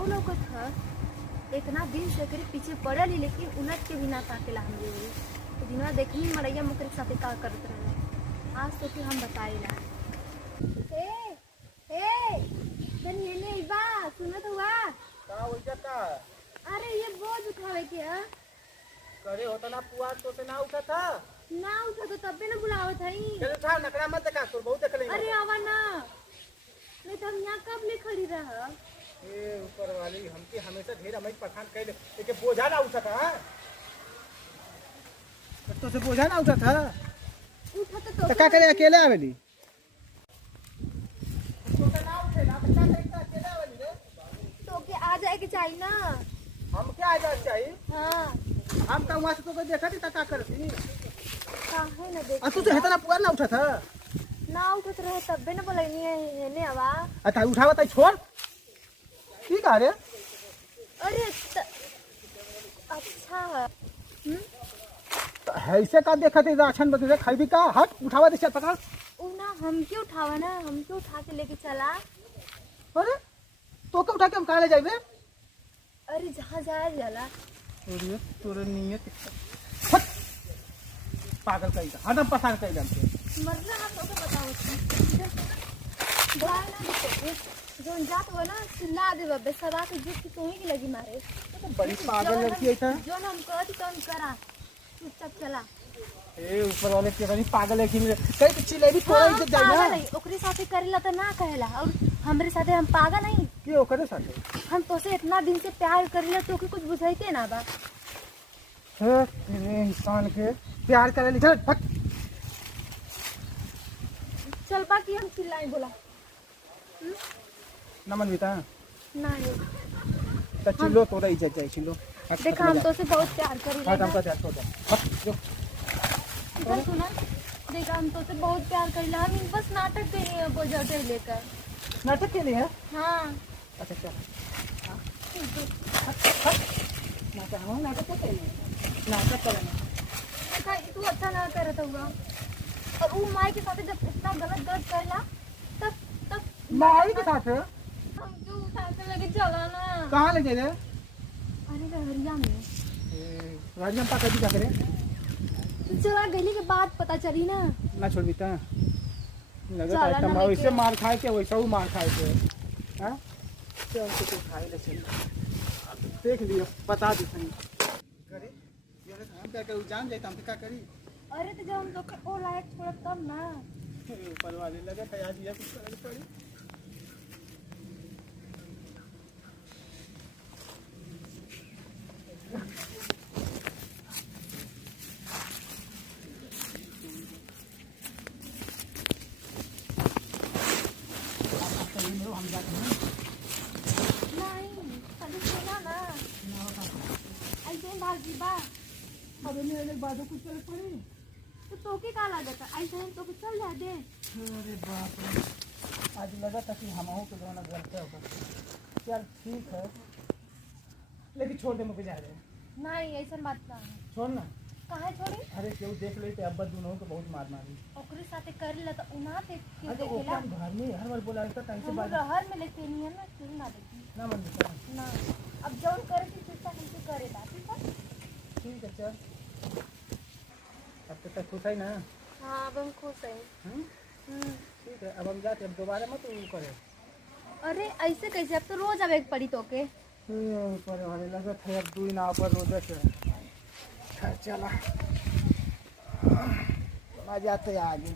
नाव लौकत ह। इतना दिन से एकरे पीछे पड़ल ही लेकिन उलट के भी ना ताकेला हमरे ओरी। तो दिनवा देखनी मड़ैया मुकरे के साथे का करत रहले। आज तो के हम बताइला। ए तनी एने आइबा सुनत हुआ? का उल्टा का अरे ये बोझ उठावे के ह। करे होता ना पुआ तो से ना उठा था। ना उठा तो तबे ना बुलावत हई। चल उठा नकरा मत देखा तोर बहुत देख लेंगे। अरे आवा ना। नहीं तो हम यहाँ कब ले खड़ी रह। ए ऊपर वाली हमके हमेशा ढेर हमें पठान कहले लेके बोझा ना उठा था। तो से बोझा ना उठा था। उठा तो का करे अकेले आवेली। तो से ना उठे ना तो का करे अकेले आवेली रे। तो के आ जाए के चाहिए ना। हम क्या आ जाए चाहिए। हाँ हम का वहां से तो देखा थी का करती। काहे ना देख। तू तो हेतना पुआ ना उठा था। ना उठत रहे तबे ना बोलैनी है ने आवा। अच्छा उठावा त छोड़। ठीक है रे। अरे अच्छा है। ऐसे का देखा थे राशन बदले खाई का हट उठावा दे चल पकड़। उ ना हम क्यों उठावा ना हम क्यों उठा के लेके चला। अरे तो क्या उठा के हम कहाँ ले जाएंगे। अरे जहाँ जाया जाला। अरे तोरे नियत हट पागल कहीं का हटम पसार कहीं जानते मरना हम तो बताओ जाए ना दिखे जो जात हो ना चिल्ला दे बब्बे सदा के जुट की तोही की लगी मारे। तो बड़ी पागल लड़की है था। जो हम कहती तो हम करा चुपचाप चला। ए ऊपर वाले के बड़ी पागल है कि कहीं तो चिलेबी थोड़ा हाँ, इज्जत जाए ना। पागल है ओकरे साथे करेला तो ना कहेला और हमरे साथे हम पागल नहीं। क्यों करे साथे हम तो से इतना दिन से प्यार करेला तो के कुछ बुझाइते ना बा। है तेरे इंसान के प्यार करे चल हट। चल बाकी हम चिल्लाए बोला नमन बेटा नहीं। तो चिल्लो तोरा इज्जत जाए चिल्लो। देखा हम तो से बहुत प्यार करेला हट हमका ध्यान छोड़ हट जो इधर सुना। देखा हम तो से बहुत प्यार करेला हम बस नाटक के लिए बोझा उठे लेकर। नाटक के लिए है। हाँ अच्छा चल नाटक हाँ नाटक के लिए नाटक करना। देखा तू अच्छा ना करत हुआ और वो माई के साथ जब इतना गलत गलत करला तब तब माई के साथ हम क्यों उठा के लेके चला ना। कहाँ ले गए अरे रहरिया में राजन पा कभी क्या करे चला गली के बाद पता चली ना। ना छोड़ बीता लगे चला आइटम ना वैसे लेके। मार खाए के वैसा वो मार खाए के हाँ चल तो खाए ले चल देख लियो बता दी सही करे ये हम क्या करूँ जान जाए तो हम क्या करी। अरे तो जब हम लोग को लायक छोड़ तब ना। ऊपर वाले लगे तैयार दिया कुछ करे पड़ी। हम जाते हैं नहीं कभी सुना ना ऐसे भागी बा। अबे मेरे बादों कुछ चल पड़ी। तो के का लागत ऐसे हम तो चल जा दे। अरे बाप रे आज लगा था कि हम के दोनों गलत होगा। चल ठीक है लेकिन छोड़ दे मुझे जा रहे नहीं ऐसा बात ना छोड़ ना। कहाँ छोड़ी। अरे क्यों देख लेते अब्बा दोनों को बहुत मार मारी। ओकरे साथे करला तो उना से क्यों अरे देखेला। हम घर में हर बार बोला था कहीं से हम बात रहर में लेके नहीं है ना क्यों ना देखी ना मन देता ना। अब जौन करे की चेष्टा हमसे करेला ठीक है। ठीक है चल अब तक खुश है ना। हाँ अब हम खुश हैं। ठीक है अब हम जाते अब दोबारा मत वो करे। अरे ऐसे कैसे अब तो रोज आवे पड़ी तो के। ऊपर वाले लगा था अब दूरी ना पर रोज चला मजा तो आगे